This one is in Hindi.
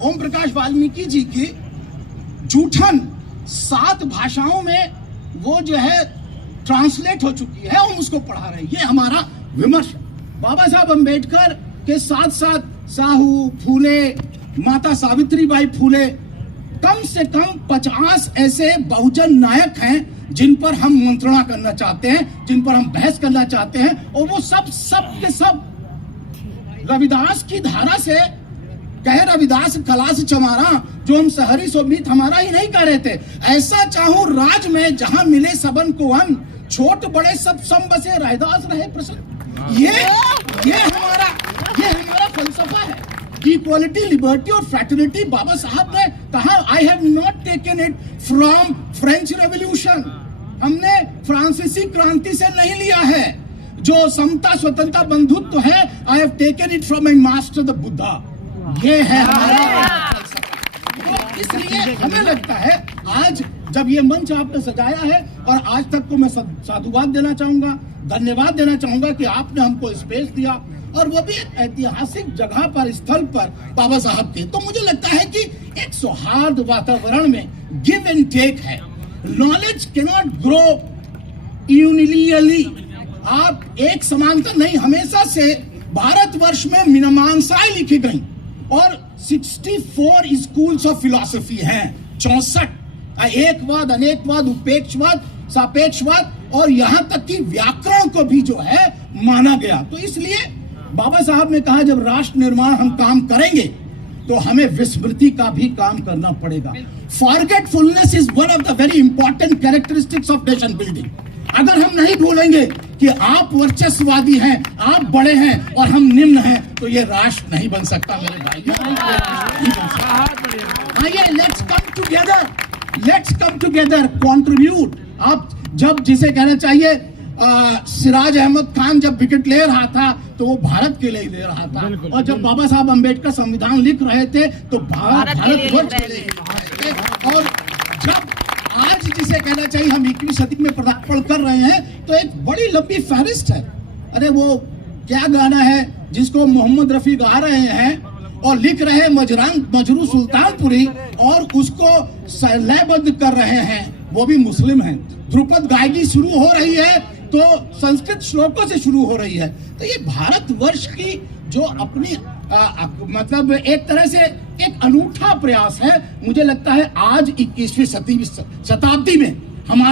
ओम प्रकाश वाल्मीकि जी की जूठन 7 भाषाओं में वो जो है ट्रांसलेट हो चुकी है, हम उसको पढ़ा रहे हैं। ये हमारा विमर्श। बाबा साहब अम्बेडकर के साथ साथ साहू, फूले, माता सावित्रीबाई फूले, कम से कम 50 ऐसे बहुजन नायक हैं जिन पर हम मंत्रणा करना चाहते हैं, जिन पर हम बहस करना चाहते हैं, और वो सब के सब रविदास की धारा से कहे रविदास कला से चमारा, जो हम सहरी सोमित हमारा ही नहीं कह रहे थे। ऐसा चाहूं राज में जहां मिले सबन को अन, छोट बड़े सब सम बसे रैदास रहे प्रसन्न। ये हमारा फलसफा है। इक्वालिटी, लिबर्टी और फ्रैटर्निटी बाबा साहब ने कहा, I have not taken it from French revolution, हमने फ्रांसीसी क्रांति से नहीं लिया है। जो समता, स्वतंत्रता, बंधुत्व है, I have taken it from my master the Buddha. ये है हमारा फलसफा। तो इसलिए हमें लगता है आज जब ये मंच आपने सजाया है, और आज तक को मैं साधुवाद देना चाहूंगा, धन्यवाद देना चाहूंगा कि आपने हमको स्पेस दिया, और वो भी एक ऐतिहासिक जगह पर, स्थल पर बाबा साहब के। तो मुझे लगता है कि एक सौहार्द वातावरण में गिव एंड टेक है। नॉलेज कैन नॉट ग्रो यूनिलियरली, आप एक समानता नहीं, हमेशा से भारतवर्ष में मीमांसाएं लिखी गई और 64 स्कूल्स ऑफ फिलॉसफी हैं, 64, एकवाद, अनेकवाद, उपेक्षवाद, सापेक्षवाद, और यहां तक कि व्याकरण को भी जो है माना गया। तो इसलिए बाबा साहब ने कहा, जब राष्ट्र निर्माण हम काम करेंगे तो हमें विस्मृति का भी काम करना पड़ेगा। Forgetfulness is one of the very important characteristics of nation building. अगर हम नहीं भूलेंगे कि आप वर्चस्ववादी हैं, आप बड़े हैं और हम निम्न हैं, तो ये राष्ट्र नहीं बन सकता मेरे भाई। आइए, लेट्स कम टुगेदर, कंट्रीब्यूट। आप जब जिसे कहना चाहिए सिराज अहमद खान जब विकेट ले रहा था तो वो भारत के लिए ले रहा था, और जब बाबा साहब अम्बेडकर संविधान लिख रहे थे तो भारत के लिए लिख रहे थे। और जब आज जिसे कहना चाहिए हम 21वीं सदी में पदार्पण कर रहे हैं, तो एक बड़ी लंबी फहरिस्त है। अरे वो क्या गाना है जिसको मोहम्मद रफी गा रहे हैं और लिख रहे हैं मजरू सुल्तानपुरी, और उसको लयबद्ध कर रहे हैं, वो भी मुस्लिम हैं। ध्रुपद गायकी शुरू हो रही है तो संस्कृत श्लोकों से शुरू हो रही है। तो ये भारतवर्ष की जो अपनी मतलब एक तरह से एक अनूठा प्रयास है। मुझे लगता है आज 21वीं शताब्दी में हमारा